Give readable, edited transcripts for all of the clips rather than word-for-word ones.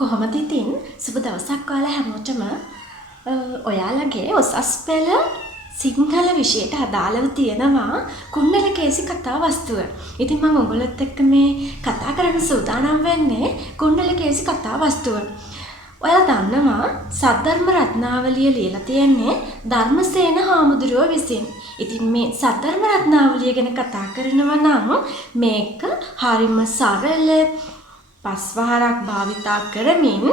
කොහොමද ඉතින් සුබ දවසක් ඔයාලා හැමෝටම ඔයාලගේ උසස් පෙළ සිංහල විෂයට අදාළව තියෙනවා කුණ්ඩලකේසි කතා වස්තුව. ඉතින් මම ඔයගොල්ලොත් එක්ක මේ කතා කරන්න සූදානම් වෙන්නේ කුණ්ඩලකේසි කතා වස්තුව. ඔයාලා දන්නවා සද්ධර්ම රත්නාවලිය ලියලා තියෙන්නේ ධර්මසේන හාමුදුරුවෝ විසින්. ඉතින් මේ සද්ධර්ම රත්නාවලිය ගැන කතා කරනවා නම් මේක හරිම සරල පස්වහරක් භාවිතා කරමින්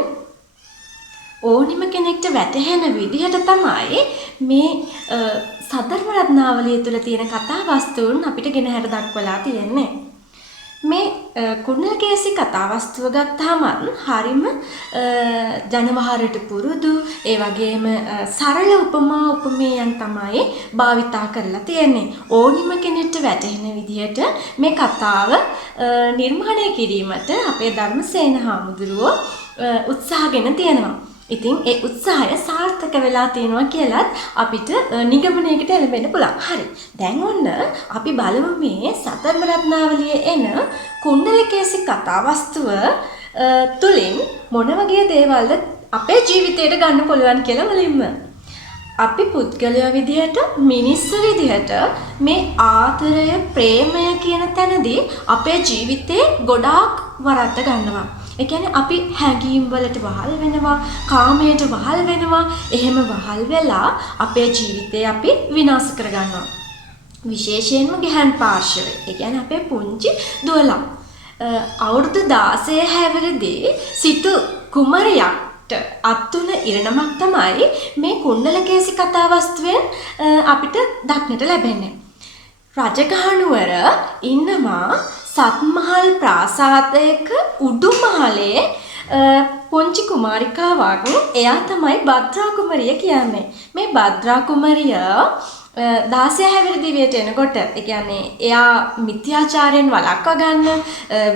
ඕනිම කෙනෙක්ට වැටහෙන විදිහට තමයි මේ සද්ධර්ම රත්නාවලිය තුළ තියෙන කතා වස්තුන් අපිට ගෙනහැර දක්වලා තියෙන්නේ. මේ කුණ්ඩලකේසි කතා වස්තුව ගත්තාම හරිම ජනවහරට පුරුදු ඒ වගේම සරල උපමා උපමේයන් තමයි භාවිතා කරලා තියෙන්නේ. ඕනිම කෙනෙක්ට වැටහෙන විදිහට මේ කතාව නිර්මාණය කිරීමට අපේ ධර්මසේන හාමුදුරුවෝ උත්සාහගෙන තියෙනවා. ඉතින් ඒ උත්සාහය සාර්ථක වෙලා තියෙනවා කියලත් අපිට නිගමනයකට එළඹෙන්න පුළුවන්. හරි. දැන් ඔන්න අපි බලමු මේ සතරම රත්නාවලියේ එන කුණ්ඩලකේසි කතා වස්තුව තුලින් මොන වගේ දේවල්ද අපේ ජීවිතයට ගන්න පුළුවන් කියලා මුලින්ම. අපි පුද්ගලයා විදිහට මිනිස්සු විදිහට මේ ආදරය ප්‍රේමය කියන තැනදී අපේ ජීවිතේ ගොඩාක් වරද්ද ගන්නවා. ඒ කියන්නේ අපි හැඟීම් වලට වහල් වෙනවා, කාමයට වහල් වෙනවා. එහෙම වහල් වෙලා අපේ ජීවිතේ අපි විනාශ කරගන්නවා. විශේෂයෙන්ම ගැහන් පාර්ශවය. ඒ කියන්නේ අපේ පුංචි දුවලා අවුරුදු 16 හැවිරිදී සිටු කුමරියක් අත්තුන ඉරණමක් තමයි මේ කුණ්ඩලකේසි කතා වස්තුවෙන් අපිට දක්නට ලැබෙන්නේ. රජගහනුවර ඉන්නවා සත්මහල් ප්‍රාසාදයක උඩුමහලේ පුංචි කුමාරිකාවක්. එයා තමයි භද්‍රා කුමරිය කියන්නේ. මේ භද්‍රා කුමරිය 16 හැවිරිදි දිවියට එනකොට ඒ කියන්නේ එයා මිත්‍යාචාරයෙන් වළක්වා ගන්න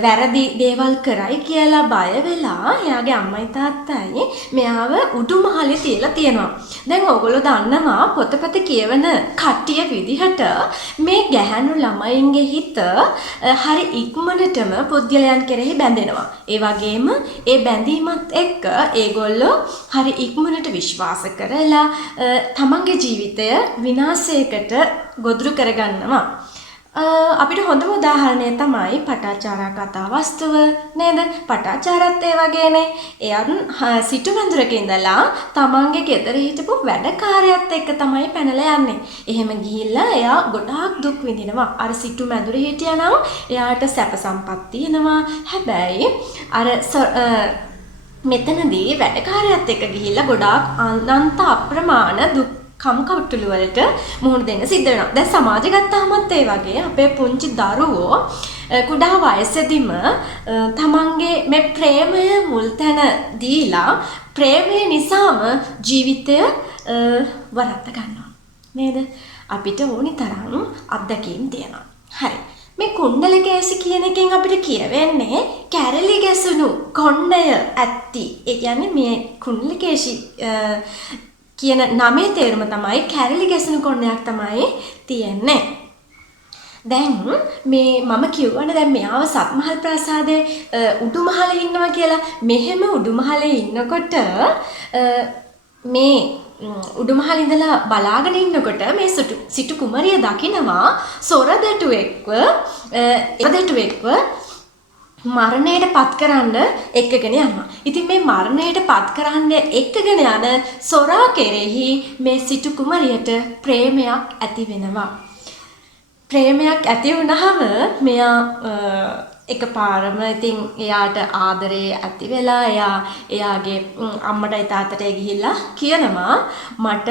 වැරදි දේවල් කරයි කියලා බය වෙලා එයාගේ අම්මයි තාත්තයි මෙයාව උඩුමහලේ තියලා තියෙනවා. දැන් ඔයගොල්ලෝ දන්නවා පොතපත කියවන කට්ටිය විදිහට මේ ගැහැණු ළමයින්ගේ හිත හරි ඉක්මනටම පුද්ගලයන් කෙරෙහි බැඳෙනවා. ඒ වගේම ඒ බැඳීමත් එක්ක ඒගොල්ලෝ හරි ඉක්මනට විශ්වාස කරලා තමන්ගේ ජීවිතය විනාශ කට ගොදුරු කරගන්නවා. අපිට හොඳම උදාහරණය තමයි පටාචාරා කතා වස්තුව නේද? පටාචාරත් ඒ වගේනේ. එයන් සිටු මැදුරක ඉඳලා තමන්ගේ ගෙදර හිටපු වැඩකාරයත් එක්ක තමයි පැනලා යන්නේ. එහෙම ගිහිල්ලා එයා ගොඩාක් දුක් විඳිනවා. අර සිටු මැදුරේ හිටියනම් එයාට සැප සම්පත් තියෙනවා. හැබැයි අර මෙතනදී වැඩකාරයත් එක්ක ගිහිල්ලා ගොඩාක් අනන්ත අප්‍රමාණ දුක් කම්කටොළු වලට මුහුණ දෙන්න සිද්ධ වෙනවා. දැන් සමාජය ගත්තාමත් ඒ වගේ අපේ පුංචි දරුවෝ කුඩා වයසේදීම තමන්ගේ මේ ප්‍රේමය මුල් තැන දීලා ප්‍රේමය නිසාම ජීවිතය වරද්ද ගන්නවා. නේද? අපිට ඕනි තරම් අත්දැකීම් තියෙනවා. හරි. මේ කුණ්ඩලකේසි කියන එකෙන් අපිට කියවෙන්නේ කැරලි ගැසුණු කොණ්ඩය ඇත්ති. ඒ කියන්නේ මේ කුණ්ඩලකේසි කියන නමේ තේරුම තමයි කැරලි ගැසුණු කොණ්ඩයක් තමයි තියෙන්නේ. දැන් මේ මම කියවනේ දැන් මෙයාව සත්මහල් ප්‍රාසාදයේ උඩුමහලේ ඉන්නවා කියලා. මෙහෙම උඩුමහලේ ඉන්නකොට මේ උඩුමහලේ ඉඳලා බලාගෙන ඉන්නකොට මේ සිටු කුමරිය දකිනවා සොරදැටුවෙක්ව මරණයට පත් කරන්න එක්කගෙන යනවා. ඉතින් මේ මරණයට පත් කරන්න එක්කගෙන යන සොරා කෙරෙහි මේ සිටු කුමරියට ප්‍රේමයක් ඇති වෙනවා. ප්‍රේමයක් ඇති වුණාම මෙයා එකපාරම ඉතින් එයාට ආදරේ ඇති වෙලා එයාගේ අම්මටයි තාත්තටයි ගිහිල්ලා කියනවා මට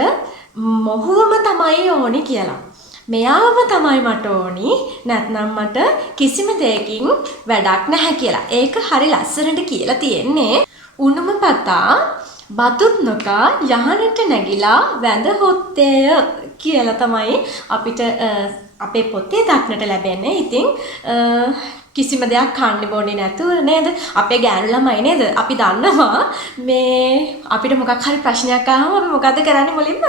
මොහුවම තමයි ඕනි කියලා. මෙයාම තමයි මට ඕනි, නැත්නම් මට කිසිම දෙයකින් වැඩක් නැහැ කියලා. ඒක හරි ලස්සනට කියලා තියෙන්නේ. උණුම පතා බතුත් නොකා යහනට නැගිලා වැඳ හොත්තේය කියලා තමයි අපිට අපේ පොතේ දක්නට ලැබෙන්නේ. ඉතින් කිසිම දෙයක් කන්න බොන්නේ නැතුව නේද? අපේ ගෑනු ළමයි නේද? අපි දන්නවා මේ අපිට මොකක් හරි ප්‍රශ්නයක් ආවම අපි මොකද කරන්නේ මුලින්ම?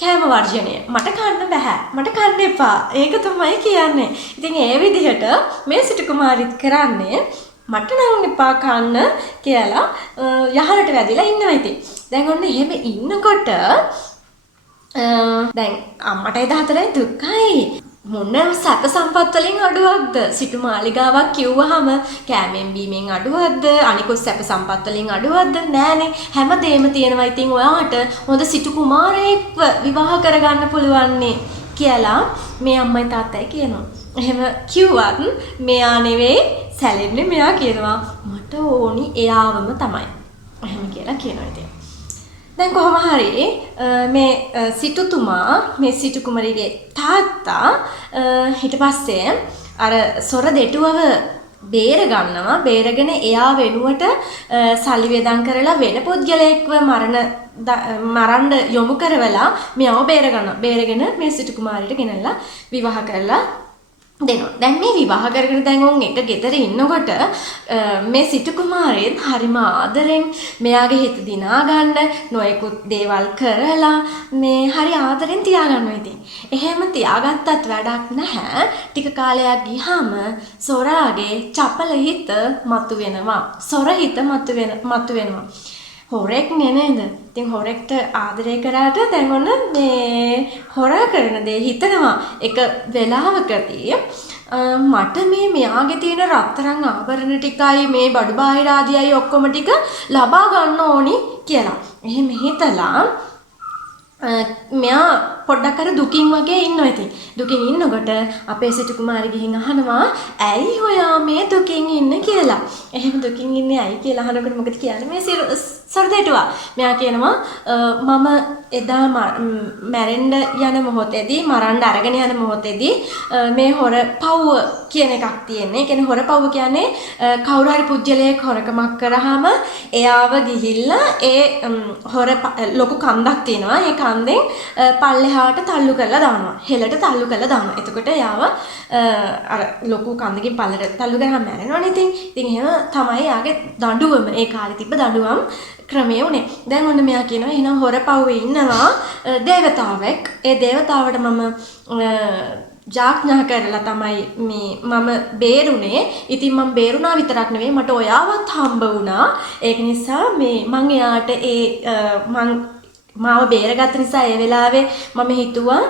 කෑම වර්ජනය. මට කන්න බෑ. මට කන්න එපා. ඒක තමයි කියන්නේ. ඉතින් ඒ විදිහට මේ සිටු කුමාරිත් කරන්නේ මට නම් එපා කන්න කියලා යහරට වැදිලා ඉන්නවා ඉතින්. දැන් ඔන්න එහෙම ඉන්නකොට දැන් අම්මට එදා හතරයි දුකයි. මොන සැප සම්පත් වලින් අඩුවක්ද? සිටු මාලිගාවක් කිව්වහම කෑමෙන් බීමෙන් අඩුවක්ද? අනිකුත් සැප සම්පත් වලින් අඩුවක්ද? නෑනේ. හැමදේම තියෙනවා. ඉතින් ඔයාට හොඳ සිටු කුමාරයෙක්ව විවාහ කරගන්න පුළුවන්නේ කියලා මේ අම්මයි තාත්තයි කියනවා. එහෙම කිව්වත් මෙයා නෙවෙයි සැලෙන්නේ. මෙයා කියනවා මට ඕනි එයාවම තමයි. එහෙම කියලා කියනවා ඉතින්. දැන් කොහොම හරි මේ සිටුතුමා මේ සිටු කුමරිගේ තාත්තා ඊට පස්සේ අර සොර දෙටුවව බේර ගන්නවා. බේරගෙන එයා වෙනුවට සල්ලි වේදම් කරලා වෙන පුද්ගලයෙක්ව මරන්න යොමු කරවලා මෙයාව බේර ගන්නවා. බේරගෙන මේ සිටු කුමාරියට ගෙනල්ලා විවාහ කරලා දෙනවා. දැන් මේ විවාහ කරගෙන දැන් උන් එක ගෙදර ඉන්නකොට මේ සිටු කුමාරයෙක් හරිම ආදරෙන් මෙයාගේ හිත දිනා ගන්න නොයෙකුත් දේවල් කරලා මේ හරි ආදරෙන් තියාගන්නවා ඉතින්. එහෙම තියාගත්තත් වැඩක් නැහැ. ටික කාලයක් ගියාම සොරාගේ චපල හිත මතුවෙනවා. සොර හිත මතුවෙනවා. හොරෙක් නේද? ඉතින් හොරෙක්ට ආදරය කරාට දැන් ඔන්න මේ හොරා කරන දේ හිතනවා. එක වෙලාවකදී මට මෙයාගේ තියෙන රත්තරන් ආභරණ ටිකයි මේ බඩු බාහිර ආදියයි ඔක්කොම ටික ලබා ගන්න ඕනි කියලා. එහෙම හිතලා මෙයා පොඩ්ඩක් අර දුකින් වගේ ඉන්නවා ඉතින්. දුකින් ඉන්නකොට අපේ සිටු කුමාරි ගිහින් අහනවා ඇයි ඔයා මේ දුකින් ඉන්නේ කියලා. එහෙම දුකින් ඉන්නේ ඇයි කියලා අහනකොට මොකද කියන්නේ මේ සොරදේටුවා. මෙයා කියනවා මම එදා මැරෙන්න යන මොහොතේදී මරන්න අරගෙන යන මොහොතේදී මේ හොර පව්ව කියන එකක් තියෙන්නේ. ඒ කියන්නේ හොර පව්ව කියන්නේ කවුරු හරි පුජ්‍යලයක් හොරකමක් කරාම එයාව ගිහිල්ලා ඒ හොර ලොකු කන්දක් තියෙනවා. ඒ කන්දෙන් පල්ලෙහාට තල්ලු කරලා දානවා. හෙලට තල්ලු කරලා දානවා. එතකොට යාව අර ලොකු කන්දකින් පල්ලෙට තල්ලු කරාම මැරෙනවනේ ඉතින්. ඉතින් එහෙම තමයි යාගේ දඬුවම. ඒ කාලේ තිබ්බ දඬුවම් ක්‍රමය උනේ. දැන් ඔන්න මෙයා කියනවා එහෙනම් හොරපව්වේ ඉන්නවා දේවතාවෙක්. ඒ දේවතාවට මම ජාඥා කරලා තමයි මම බේරුනේ. ඉතින් මම බේරුණා විතරක් නෙවෙයි මට ඔයාවත් හම්බ වුණා. ඒක නිසා මම එයාට මාව බේරගත්ත නිසා ඒ වෙලාවේ මම හිතුවා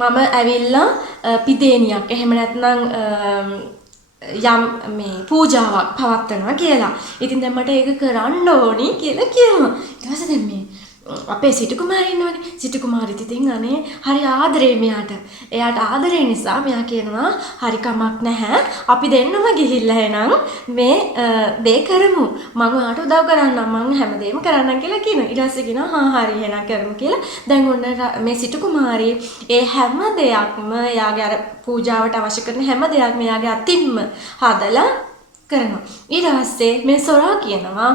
මම ඇවිල්ලා පිදේනියක් එහෙම නැත්නම් යම් පූජාවක් පවත්වනවා කියලා. ඉතින් දැන් මට ඒක කරන්න ඕනි කියලා කියනවා. ඊට පස්සේ දැන් අපේ සිටු කුමාරී ඉන්නවනේ. සිටු කුමාරිත් ඉතින් අනේ හරි ආදරේ මෙයාට. එයාට ආදරේ නිසා මෙයා කියනවා හරි කමක් නැහැ. අපි දෙන්නම ගිහිල්ලා එනං මේ දේ කරමු. මම ඔයාට උදව් කරන්නම්. මම හැමදේම කරන්නම් කියලා කියනවා. ඊට පස්සේ කියනවා හරි එහෙනම් කරමු කියලා. දැන් ඔන්න මේ සිටු කුමාරී ඒ හැම දෙයක්ම එයාගේ අර පූජාවට අවශ්‍ය කරන හැම දෙයක්ම එයාගේ අතින්ම හදලා කරනවා. ඊට පස්සේ මේ සොරා කියනවා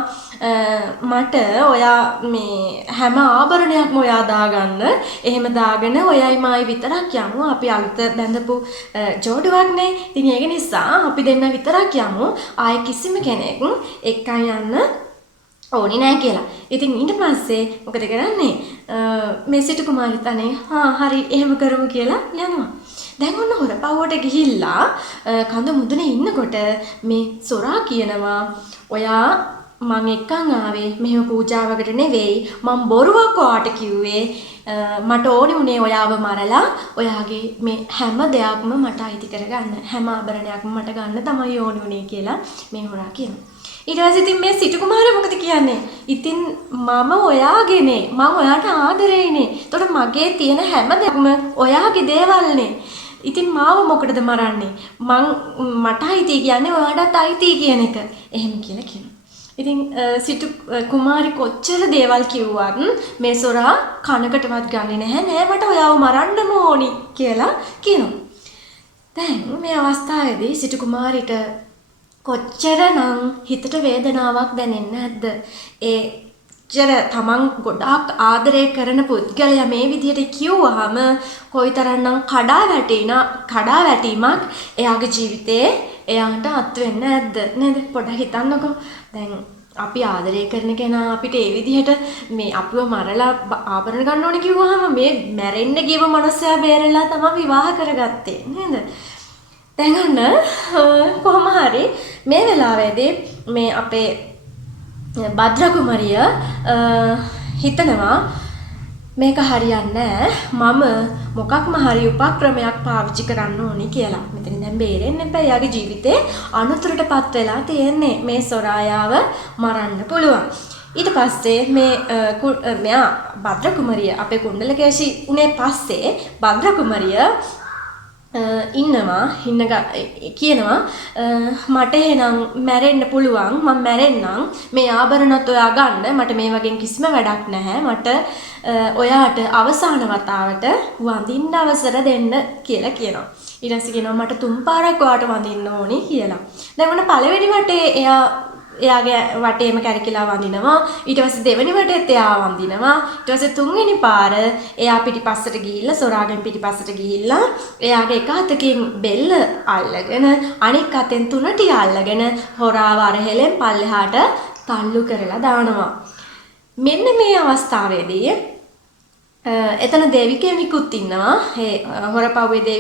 මට ඔයා මේ හැම ආභරණයක්ම ඔයා දාගන්න. එහෙම දාගෙන ඔයයි මායි විතරක් යමු. අපි අලුත බැඳපු ජෝඩුවක්නේ. ඉතින් ඒක නිසා අපි දෙන්න විතරක් යමු. ආයේ කිසිම කෙනෙක් එක්කන් යන්න ඕනි නෑ කියලා. ඉතින් ඊට පස්සේ මොකද කරන්නේ? මේ සිටු කුමාරිත් අනේ හරි එහෙම කරමු කියලා යනවා. දැන් ඔන්න හොරපව්වට ගිහිල්ලා කඳ මුදුනේ ඉන්නකොට මේ සොරා කියනවා ඔයා මං එක්කන් ආවේ මෙහෙම පූජාවකට නෙවෙයි මං බොරුවක් ඔයාට කිව්වේ මට ඕනි උනේ ඔයාව මරලා ඔයාගේ මේ හැම දෙයක්ම මට අයිති කරගන්න හැම ආභරණයක්ම මට ගන්න තමයි ඕනි උනේ කියලා මේ හොරා කියනවා. ඊට පස්සේ ඉතින් මේ සිටු කුමාරයා මොකද කියන්නේ? ඉතින් මම ඔයාගේනේ මං ඔයාට ආදරේනේ. එතකොට මගේ තියෙන හැම දෙයක්ම ඔයාගේ දේවල්නේ. ඉතින් මාව මොකටද මරන්නේ? මට අයිති කියන්නේ ඔයාටත් අයිති කියන එක. එහෙම කියලා කියනවා. ඉතින් සිටු කුමාරි කොච්චර දේවල් කිව්වත් මේ සොරා කනකටවත් ගන්නේ නැහැ. නෑ මට ඔයාව මරන්නම ඕනි කියලා කියනවා. දැන් මේ අවස්ථාවේදී සිටු කුමාරිට කොච්චරනම් හිතට වේදනාවක් දැනෙන්නේ නැද්ද? තමන් ගොඩාක් ආදරය කරන පුද්ගලයා මේ විදිහට කිව්වහම කොයිතරම්නම් කඩා වැටීමක් එයාගේ ජීවිතේ එයාට අත් වෙන්නේ නැද්ද නේද? පොඩ්ඩක් හිතන්නකෝ. දැන් අපි ආදරය කරන කෙනා අපිට ඒ විදිහට මේ අපිව මරලා ආභරණ ගන්න ඕනේ කිව්වහම මේ මැරෙන්න ගියව මනුස්සයා බේරලා තමයි විවාහ කරගත්තේ නේද? දැන් ඔන්න කොහොම හරි මේ වෙලාවේදී මේ අපේ භද්‍ර කුමරිය හිතනවා මේක හරියන්නේ මම මොකක්ම හරි උපක්‍රමයක් පාවිච්චි කරන්න ඕනි කියලා. මෙතන දැන් බේරෙන්න එපා. එයාගේ ජීවිතේ අනුතරටපත් වෙලා තියෙන්නේ. මේ සොරායාව මරන්න පුළුවන්. ඊට පස්සේ මෙයා භද්‍ර කුමරිය අපේ කුණ්ඩලකේශි උනේ පස්සේ භද්‍ර කුමරිය කියනවා මට එහෙනම් මැරෙන්න පුළුවන් මම මැරෙන්නම් මේ ආභරණත් ඔයා ගන්න මට මේ වගේ කිසිම වැඩක් නැහැ මට ඔයාට අවසාන වතාවට වඳින්න අවසර දෙන්න කියලා කියනවා ඊට පස්සේ කියනවා මට තුන් පාරක් ඔයාට වඳින්න ඕනි කියලා දැන් මොන පළවෙනි වටේ එයාගේ වටේම කැරකිලා වඳිනවා ඊට පස්සේ දෙවෙනි වටේත් එයා වඳිනවා ඊට පස්සේ තුන්වෙනි පාර එයා පිටිපස්සට ගිහිල්ලා සොරාගෙන් පිටිපස්සට ගිහිල්ලා එයාගේ එක අතකින් බෙල්ල අල්ලගෙන අනික් අතෙන් තුනටිය අල්ලගෙන හොරාව අරහෙලෙන් පල්ලෙහාට තල්ලු කරලා දානවා මෙන්න මේ අවස්ථාවේදී එතන දේවි කෙනෙකුත් ඉන්නවා ඒ හොරපව්වේ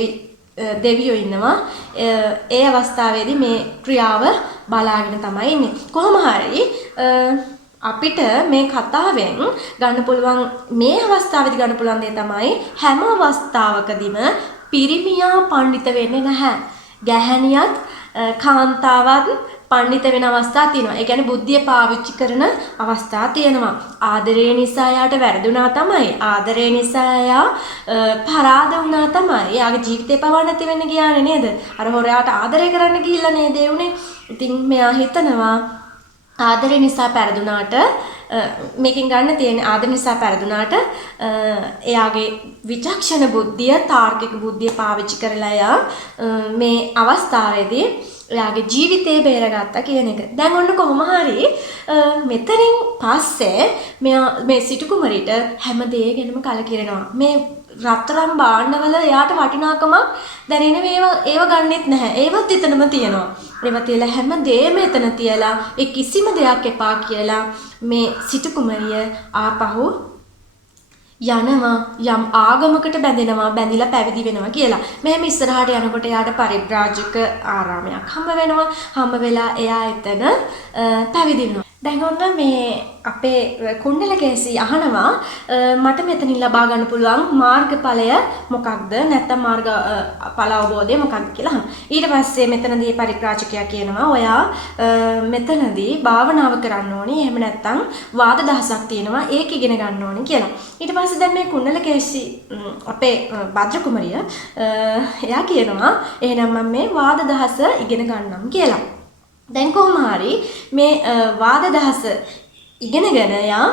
දෙවියෝ ඉන්නවා ඒ අවස්ථාවේදී මේ ක්‍රියාව බලාගෙන තමයි ඉන්නේ කොහොම හරි අපිට මේ කතාවෙන් ගන්න පුළුවන් මේ අවස්ථාවේදී ගන්න පුළුවන් දේ තමයි හැම අවස්ථාවකදීම පිරිමියා පඬිත වෙන්නේ නැහැ ගැහැණියත් කාන්තාවත් පඬිත වෙන අවස්ථා තියෙනවා. ඒ කියන්නේ බුද්ධිය පාවිච්චි කරන අවස්ථා තියෙනවා. ආදරය නිසා යාට වැරදුනා තමයි. ආදරය නිසා යා පරාද වුණා තමයි. යාගේ ජීවිතේ පවා නැති වෙන්න ගියානේ නේද? අර හොරයාට ආදරය කරන්න ගිහිල්ලා නේද ඒ උනේ. ඉතින් මෙයා හිතනවා ආදරය නිසා පෙරදුනාට මේකෙන් ගන්න තියෙන ආදරය නිසා පෙරදුනාට එයාගේ විචක්ෂණ බුද්ධිය තාර්කික බුද්ධිය පාවිච්චි කරලා එයා මේ අවස්ථාවේදී එයාගේ ජීවිතේ බේරගත්තා කියන එක. දැන් ඔන්න කොහොම හරි මෙතනින් පස්සේ මේ සිටු කුමරිට හැම දෙයකම කලකිරෙනවා. මේ රත්තරන් භාණ්ඩවල එයාට වටිනාකමක් දැනෙන ඒව ගන්නෙත් නැහැ. ඒවත් එතනම තියෙනවා. ඒවා තියලා හැම දෙයක්ම එතන තියලා ඒ කිසිම දෙයක් එපා කියලා මේ සිටු කුමරිය ආපහු යනවා යම් ආගමකට බැඳෙනවා බැඳිලා පැවිදි වෙනවා කියලා. මෙහෙම ඉස්සරහට යනකොට එයාට පරිබ්‍රාජක ආරාමයක් හම්බ වෙලා එයා එතන පැවිදි වෙනවා. දැන් ඔන්න මේ අපේ කුණ්ඩලකේසි අහනවා මට මෙතනින් ලබා ගන්න පුළුවන් මාර්ගඵලය මොකක්ද නැත්නම් මාර්ගඵල අවබෝධය මොකක්ද කියලා අහනවා. ඊට පස්සේ මෙතනදී පරිබ්‍රාජකයා කියනවා ඔයා මෙතනදී භාවනාව කරන්න ඕනි. එහෙම නැත්නම් වාද දහසක් තියෙනවා ඒක ඉගෙන ගන්න ඕනි කියලා. ඊට පස්සේ දැන් මේ කුණ්ඩලකේසි අපේ භද්‍ර කුමරිය එයා කියනවා එහෙනම් මම මේ වාද දහස ඉගෙන ගන්නම් කියලා. දැන් කොහොම හරි මේ වාද දහස ඉගෙනගෙන යා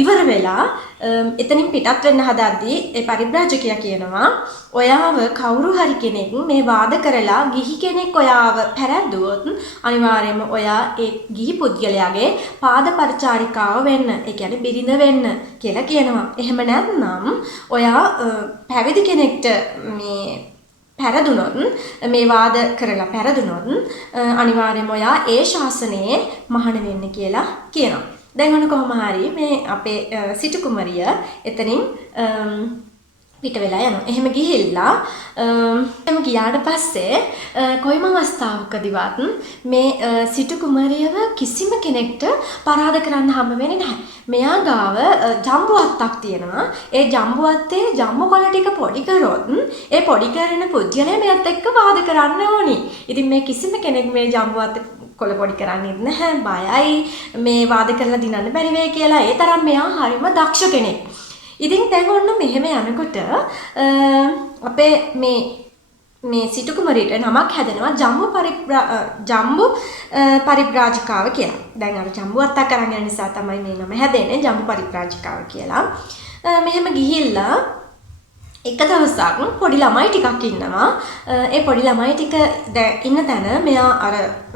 ඉවර වෙලා එතනින් පිටත් වෙන්න හදද්දී ඒ පරිබ්‍රාජකයා කියනවා ඔයාව කවුරු හරි කෙනෙක් මේ වාද කරලා ගිහි කෙනෙක් ඔයාව පැරද්දුවොත් අනිවාර්යයෙන්ම ඔයා ඒ ගිහි පුද්ගලයාගේ පාද පරිචාරිකාව වෙන්න ඒ කියන්නේ බිරිඳ වෙන්න කියලා කියනවා. එහෙම නැත්නම් ඔයා පැවිදි කෙනෙක්ට මේ පැරදුනොත් මේ වාද කරලා පැරදුනොත් අනිවාර්යයෙන්ම ඔයා ඒ ශාසනයේ මහාන වෙන්න කියලා කියනවා. දැන් ඔන්න කොහොම හරි මේ අපේ සිටු කුමරිය එතනින් පිට වෙලා යනවා. එහෙම ගිහිල්ලා එහෙම ගියාට පස්සේ කොයිම අවස්ථාවකදීවත් මේ සිටු කුමරියව කිසිම කෙනෙක්ට පරාද කරන්න හම්බ වෙන්නේ නැහැ. මෙයා ගාව ජම්බු අත්තක් තියෙනවා. ඒ ජම්බු අත්තේ ජම්බු කොළ ටික පොඩි කරොත් ඒ පොඩි කරන පුද්ගලයා මෙයත් එක්ක වාද කරන්න ඕනි. ඉතින් මේ කිසිම කෙනෙක් මේ ජම්බු අත්තේ කොළ පොඩි කරන්නේ නැහැ. බයයි මේ වාද කරලා දිනන්න බැරි වෙයි කියලා. ඒ තරම් මෙයා හරිම දක්ෂ කෙනෙක්. ඉතින් දැන් ඔන්න මෙහෙම යනකොට අපේ මේ සිටු කුමරියට නමක් හැදෙනවා ජම්බු පරිබ්‍රාජිකාව කියලා. දැන් අර ජම්බු අත්තක් අරන් යන නිසා තමයි මේ නම හැදෙන්නේ ජම්බු පරිබ්‍රාජිකාව කියලා. මෙහෙම ගිහිල්ලා එක දවසක් පොඩි ළමයි ටිකක් ඉන්නවා. ඒ පොඩි ළමයි ටික ඉන්න තැන මෙයා අර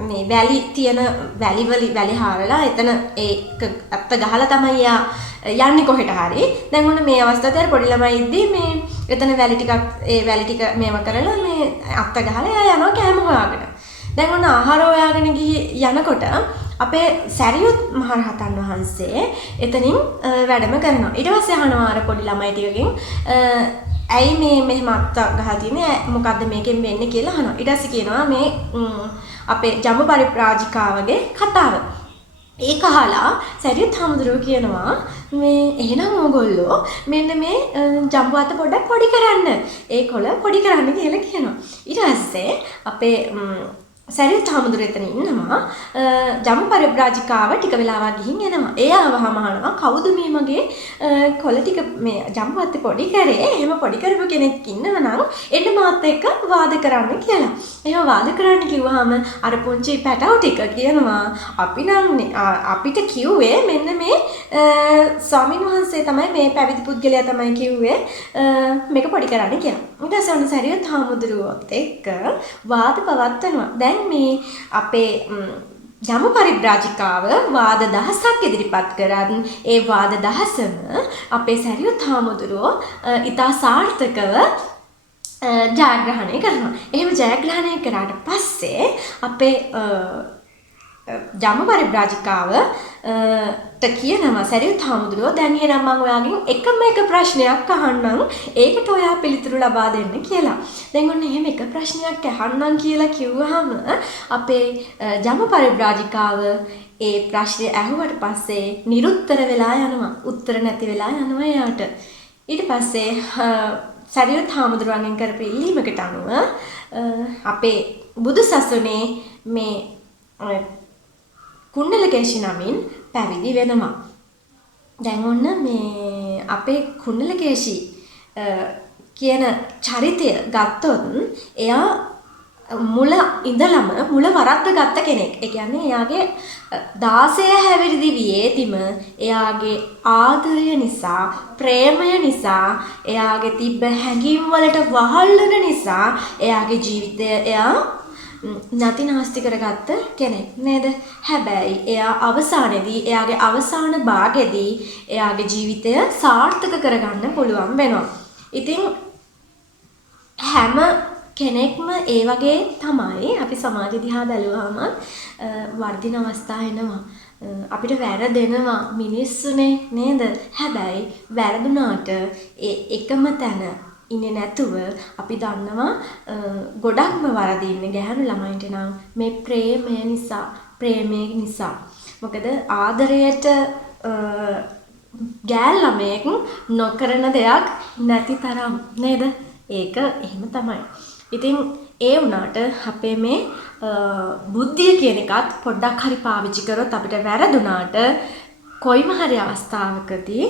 මේ වැලි හාරලා එතන ඒක අත්ත ගහලා තමයි යා යන්නේ කොහෙට හරි. දැන් ඔන්න මේ අවස්ථාවේ අර පොඩි ළමයි ඉද්දි මේ එතන වැලි ටික මේව කරලා මේ අත්ත ගහලා එයා යනවා කෑම හොයාගෙන. දැන් ඔන්න ආහාර හොයාගෙන යනකොට අපේ සැරියුත් මහරහතන් වහන්සේ එතනින් වැඩම කරනවා. ඊට පස්සේ අහනවා අර පොඩි ළමයි ටිකගෙන් ඇයි මේ මෙහෙම අත්ත ගහලා තියෙන්නේ? මොකද්ද මේකෙන් වෙන්නේ කියලා අහනවා. ඊට පස්සේ කියනවා මේ අපේ ජම්බු පරිබ්‍රාජිකාවගේ කතාව. ඒක අහලා සරියුත් හාමුදුරුවෝ කියනවා මේ එහෙනම් ඕගොල්ලෝ මෙන්න මේ ජම්බු අත පොඩ්ඩක් පොඩි කරන්න. ඒ කොළ පොඩි කරන්න කියලා කියනවා. ඊට පස්සේ අපේ සරියුත් හාමුදුරුවෝ එතන ඉන්නවා. ජම්බු පරිබ්‍රාජිකාව ටික වෙලාවක් ගිහින් එනවා. ඒ ආවහම අහනවා කවුද මේ මගේ කොළ ටික මේ ජම්බු අත පොඩි කරේ? එහෙම පොඩි කරපු කෙනෙක් ඉන්නවනම් එන්න මාත් එක්ක වාද කරන්න කියලා. එහෙම වාද කරන්න කිව්වහම අර පුංචි පැටව ටික කියනවා අපි නම් අපිට කිව්වේ මෙන්න මේ ස්වාමීන් වහන්සේ තමයි මේ පැවිදි පුද්ගලයා තමයි කිව්වේ මේක පොඩි කරන්න කියලා. ඊට පස්සේ ඔන්න සරියුත් හාමුදුරුවෝත් එක්ක වාද පවත්වනවා. දැන් මේ අපේ ජම්බු පරිබ්‍රාජිකාව වාද දහසක් ඉදිරිපත් කරත් ඒ වාද දහසම අපේ සරියුත් හාමුදුරුවෝ ඉතා සාර්ථකව ජයග්‍රහණය කරනවා. එහෙම ජයග්‍රහණය කරාට පස්සේ අපේ ජම්බු පරිබ්‍රාජිකාව කියනවා සරියුත් හාමුදුරුවෝ දැන් එහෙනම් මම ඔයාගෙන් එකම එක ප්‍රශ්නයක් අහන්නම්. ඒකට ඔයා පිළිතුරු ලබා දෙන්න කියලා. දැන් ඔන්න එහෙම එක ප්‍රශ්නයක් අහන්නම් කියලා කිව්වහම අපේ ජම්බු පරිබ්‍රාජිකාව ඒ ප්‍රශ්නේ අහුවට පස්සේ නිරුත්තර වෙලා යනවා. උත්තර නැති වෙලා යනවා එයාට. ඊට පස්සේ සරියුත් හාමුදුරුවන්ගෙන් කරපු ඉල්ලීමකට අනුව අපේ බුදු සසුනේ මේ කුණ්ඩලකේශි නමින් පැවිදි වෙනවා. දැන් ඔන්න මේ අපේ කුණ්ඩලකේශි කියන චරිතය ගත්තොත් එයා මුල ඉඳලම මුල වරද්ද ගත්ත කෙනෙක්. ඒ කියන්නේ එයාගේ 16 හැවිරිදි වියේදීම එයාගේ ආදරය නිසා, ප්‍රේමය නිසා, එයාගේ තිබ්බ හැඟීම් වලට වහල්ලන නිසා එයාගේ ජීවිතය එයා නැතිනාස්ති කරගත්ත කෙනෙක් නේද? හැබැයි එයා අවසානයේදී එයාගේ අවසාන භාගයේදී එයාගේ ජීවිතය සාර්ථක කරගන්න පුළුවන් වෙනවා. ඉතින් හැම කෙනෙක්ම ඒ වගේ තමයි අපි සමාජ දිහා බැලුවාම වර්ධින අවස්ථා එනවා. අපිට වැරදෙනවා මිනිස්සුනේ නේද? හැබැයි වැරදුනාට ඒ එකම තැන ඉන්නේ නැතුව අපි දන්නවා ගොඩක්ම වරදින්නේ ගැහැණු ළමයින්ට නම් මේ ප්‍රේමය නිසා. මොකද ආදරයට ගෑල් ළමයෙක් නොකරන දෙයක් නැති තරම් නේද? ඒක එහෙම තමයි. ඉතින් ඒ වුණාට අපේ මේ බුද්ධිය කියන එකත් පොඩ්ඩක් හරි පාවිච්චි කරොත් අපිට වැරදුනාට කොයිම හරි අවස්ථාවකදී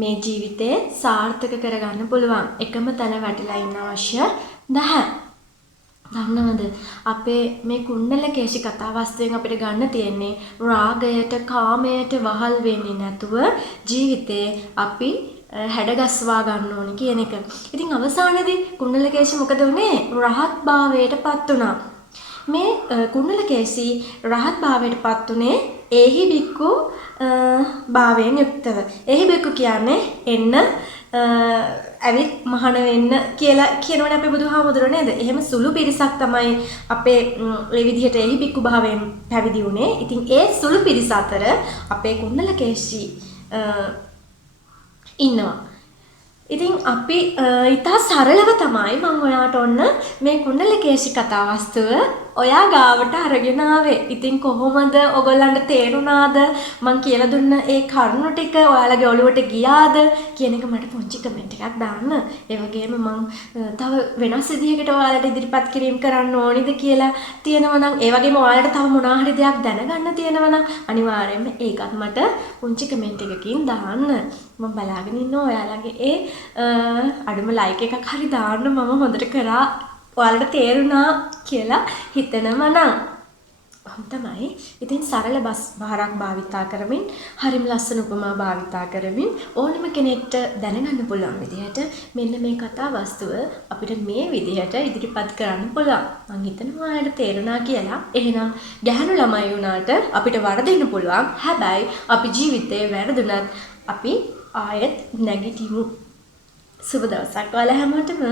මේ ජීවිතේ සාර්ථක කරගන්න පුළුවන්. එකම තැන වැටිලා ඉන්න අවශ්‍ය නැහැ. දන්නවද අපේ මේ කුණ්ඩලකේශි කතාවස්තුවෙන් අපිට ගන්න තියෙන්නේ රාගයට, කාමයට වහල් වෙන්නේ නැතුව ජීවිතේ අපි හැඩගස්වා ගන්න ඕනේ කියන එක. ඉතින් අවසානයේදී කුණ්ඩලකේශි මොකද වුනේ? රහත් භාවයටපත් වුණා. මේ කුණ්ඩලකේශි රහත් භාවයටපත් උනේ ඒහි බික්කු භාවයෙන් යුක්තව. ඒහි බික්කු කියන්නේ එන්න ඇවිත් මහාන වෙන්න කියලා කියනවනේ අපේ බුදුහාමුදුරුවෝ නේද? එහෙම සුළු පිරිසක් තමයි අපේ මේ විදිහට ඒහි බික්කු භාවයෙන් පැවිදි වුනේ. ඉතින් ඒ සුළු පිරිස අතර අපේ කුණ්ඩලකේශි ඉන්නවා. ඉතින් අපි ඉතා සරලව තමයි මම ඔයාට ඔන්න මේ කුණ්ඩලකේශි කතාවස්තුව ඔයා ගාවට අරගෙන ආවේ. ඉතින් කොහොමද ඔයගොල්ලන්ට තේරුණාද? මං කියලා දුන්න ඒ කරුණු ටික ඔයාලගේ ඔළුවට ගියාද කියන එක මට පුංචි කමෙන්ට් එකක් දාන්න. ඒ වගේම මං තව වෙනස් විදිහකට ඔයාලට ඉදිරිපත් කිරීම කරන්න ඕනිද කියලා තියෙනවා නම්, ඒ වගේම ඔයාලට තව මොනවා හරි දෙයක් දැනගන්න තියෙනවා නම් අනිවාර්යයෙන්ම ඒකත් මට පුංචි කමෙන්ට් එකකින් දාන්න. මම බලාගෙන ඉන්නවා ඔයාලගේ ඒ අඩුම ලයික් එකක් හරි දාන්න. මම හොඳට කරා ඔයාලට තේරුණා කියලා හිතනවා නම්. තමයි. ඉතින් සරල බස් බහරක් භාවිතා කරමින්, හරිම ලස්සන උපමා භාවිතා කරමින් ඕනම කෙනෙක්ට දැනගන්න පුළුවන් විදිහට මෙන්න මේ කතා වස්තුව අපිට මේ විදිහට ඉදිරිපත් කරන්න පුළුවන්. මම හිතනවා ඔයාලට තේරුණා කියලා. එහෙනම් ගැහැණු ළමයි වුණාට අපිට වරදින්න පුළුවන්. හැබැයි අපි ජීවිතේ වැරදුනත් අපි ආයෙත් නැගිටිමු. සුබ දවසක් ඔයාලා හැමෝටම.